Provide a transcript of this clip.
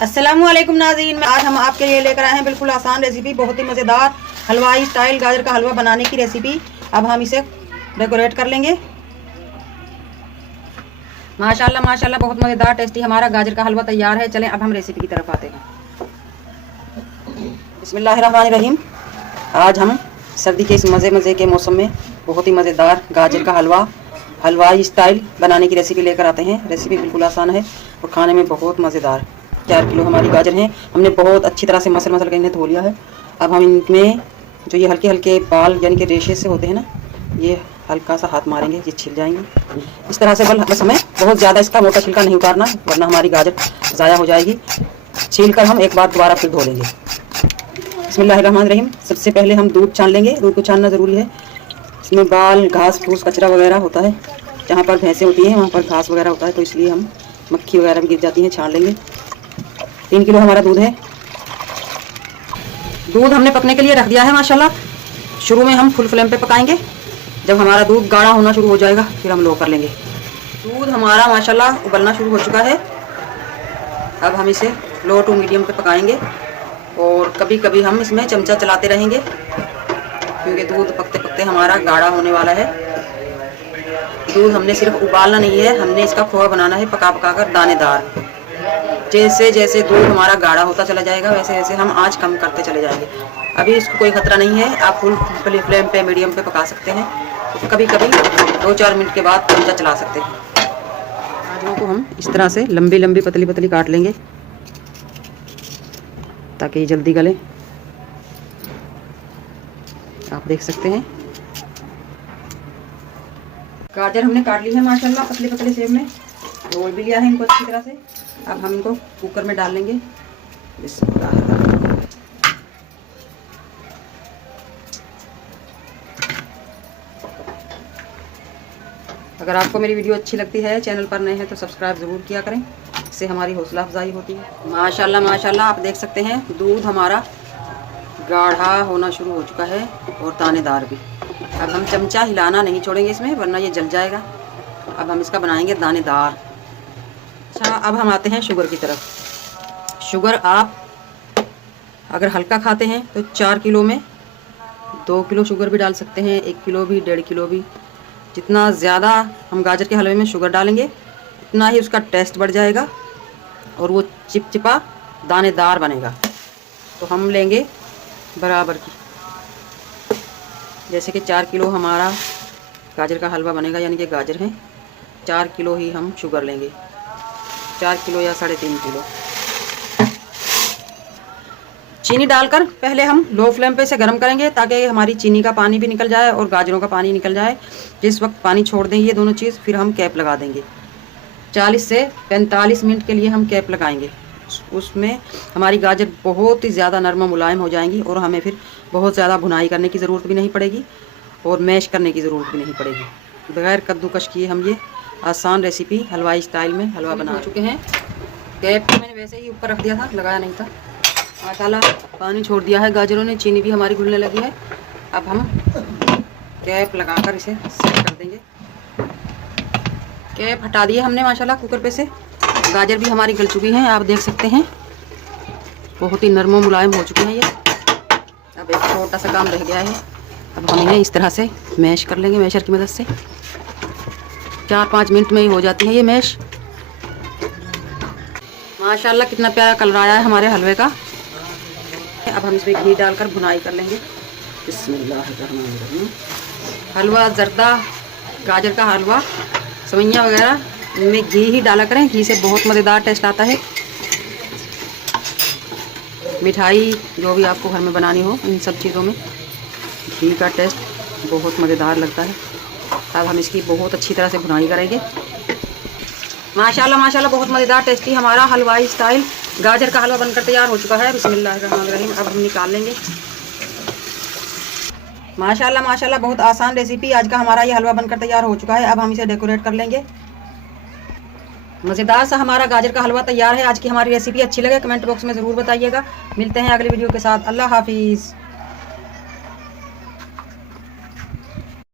अस्सलामुअलैकुम नाज़रीन, आज हम आपके लिए लेकर आए हैं बिल्कुल आसान रेसिपी, बहुत ही मज़ेदार हलवाई स्टाइल गाजर का हलवा बनाने की रेसिपी। अब हम इसे डेकोरेट कर लेंगे। माशाल्लाह माशाल्लाह बहुत मज़ेदार टेस्टी हमारा गाजर का हलवा तैयार है। चलें अब हम रेसिपी की तरफ आते हैं। बिस्मिल्लाहिर्रहमानिर्रहीम। आज हम सर्दी के इस मज़े के मौसम में बहुत ही मज़ेदार गाजर का हलवा हलवाई स्टाइल बनाने की रेसिपी लेकर आते हैं। रेसिपी बिल्कुल आसान है और खाने में बहुत मज़ेदार। 4 किलो हमारी गाजर हैं, हमने बहुत अच्छी तरह से मसल कर इन्हें धो लिया है। अब हम इनमें जो ये हल्के हल्के बाल यानी कि रेशे से होते हैं ना, ये हल्का सा हाथ मारेंगे, ये छिल जाएंगे इस तरह से। बस हमें बहुत ज़्यादा इसका मोटा छिलका नहीं उतारना, वरना हमारी गाजर ज़ाया हो जाएगी। छील कर हम एक बार दोबारा फिर धो लेंगे। बिस्मिल्लाहिर्रहमानिर्रहीम। सबसे पहले हम दूध छान लेंगे। दूध को छानना ज़रूरी है। इसमें बाल, घास फूस, कचरा वगैरह होता है। जहाँ पर भैंसें होती हैं वहाँ पर घास वगैरह होता है, तो इसलिए हम मक्खी वगैरह भी गिर जाती हैं, छान लेंगे। 3 किलो हमारा दूध है। दूध हमने पकने के लिए रख दिया है माशाल्लाह। शुरू में हम फुल फ्लेम पे पकाएंगे। जब हमारा दूध गाढ़ा होना शुरू हो जाएगा फिर हम लो कर लेंगे। दूध हमारा माशाल्लाह उबलना शुरू हो चुका है। अब हम इसे लो टू मीडियम पे पकाएंगे और कभी कभी हम इसमें चमचा चलाते रहेंगे, क्योंकि दूध पकते पकते हमारा गाढ़ा होने वाला है। दूध हमने सिर्फ उबालना नहीं है, हमने इसका खोआ बनाना है, पका पका कर दानेदार। जैसे जैसे दूध हमारा गाढ़ा होता चला जाएगा वैसे वैसे हम आंच कम करते चले जाएंगे। अभी इसको कोई खतरा नहीं है, आप फुल फ्लेम पे मीडियम पे पका सकते हैं। तो कभी कभी 2-4 मिनट के बाद चमचा चला सकते हैं। गाजरों को हम इस तरह से लंबी लंबी पतली पतली काट लेंगे ताकि ये जल्दी गले। आप देख सकते हैं गाजर हमने काट ली है माशाल्लाह पतली पतली शेप में, रोल भी लिया है इनको अच्छी तरह से। अब हम इनको कुकर में डाल लेंगे। अगर आपको मेरी वीडियो अच्छी लगती है, चैनल पर नए हैं तो सब्सक्राइब ज़रूर किया करें, इससे हमारी हौसला अफजाई होती है। माशाल्लाह माशाल्लाह आप देख सकते हैं दूध हमारा गाढ़ा होना शुरू हो चुका है और दानेदार भी। अब हम चमचा हिलाना नहीं छोड़ेंगे इसमें, वरना ये जल जाएगा। अब हम इसका बनाएंगे दानेदार। अच्छा, अब हम आते हैं शुगर की तरफ। शुगर आप अगर हल्का खाते हैं तो 4 किलो में 2 किलो शुगर भी डाल सकते हैं, 1 किलो भी, 1.5 किलो भी। जितना ज़्यादा हम गाजर के हलवे में शुगर डालेंगे उतना ही उसका टेस्ट बढ़ जाएगा और वो चिपचिपा दानेदार बनेगा। तो हम लेंगे बराबर की, जैसे कि 4 किलो हमारा गाजर का हलवा बनेगा, यानी कि गाजर है 4 किलो ही हम शुगर लेंगे, 4 किलो या 3.5 किलो। चीनी डालकर पहले हम लो फ्लेम पे इसे गर्म करेंगे ताकि हमारी चीनी का पानी भी निकल जाए और गाजरों का पानी निकल जाए। जिस वक्त पानी छोड़ देंगे ये दोनों चीज़, फिर हम कैप लगा देंगे। 40 से 45 मिनट के लिए हम कैप लगाएंगे। उसमें हमारी गाजर बहुत ही ज़्यादा नरम मुलायम हो जाएंगी और हमें फिर बहुत ज़्यादा भुनाई करने की ज़रूरत भी नहीं पड़ेगी और मैश करने की ज़रूरत भी नहीं पड़ेगी। बगैर कद्दूकश किए हम ये आसान रेसिपी हलवाई स्टाइल में हलवा बना चुके हैं। कैप को मैंने वैसे ही ऊपर रख दिया था, लगाया नहीं था। माशाल्लाह पानी छोड़ दिया है गाजरों ने, चीनी भी हमारी घुलने लगी है। अब हम कैप लगाकर इसे सेट कर देंगे। कैप हटा दिए हमने माशाल्लाह कुकर पे से। गाजर भी हमारी गल चुकी हैं, आप देख सकते हैं बहुत ही नरम मुलायम हो चुके हैं ये। अब एक छोटा सा काम रह गया है। अब हम इन्हें इस तरह से मैश कर लेंगे मैशर की मदद से। 4-5 मिनट में ही हो जाती है ये मैश। माशाल्लाह कितना प्यारा कलर आया है हमारे हलवे का। अब हम इसमें घी डालकर भुनाई कर लेंगे। बिस्मिल्लाहिर्रहमानिर्रहीम। हलवा जर्दा गाजर का हलवा सवैयाँ वगैरह इनमें घी ही डाला करें, घी से बहुत मज़ेदार टेस्ट आता है। मिठाई जो भी आपको घर में बनानी हो, इन सब चीज़ों में घी का टेस्ट बहुत मज़ेदार लगता है। अब हम इसकी बहुत अच्छी तरह से भुनाई करेंगे। माशाल्लाह माशाल्लाह बहुत मज़ेदार टेस्टी हमारा हलवाई स्टाइल गाजर का हलवा बनकर तैयार हो चुका है। बिस्मिल्लाहिर्रहमानिर्रहीम। अब हम निकाल लेंगे। माशाल्लाह माशाल्लाह बहुत आसान रेसिपी आज का हमारा ये हलवा बनकर तैयार हो चुका है। अब हम इसे डेकोरेट कर लेंगे। मज़ेदार सा हमारा गाजर का हलवा तैयार है। आज की हमारी रेसिपी अच्छी लगे कमेंट बॉक्स में ज़रूर बताइएगा। मिलते हैं अगली वीडियो के साथ। अल्लाह हाफिज़।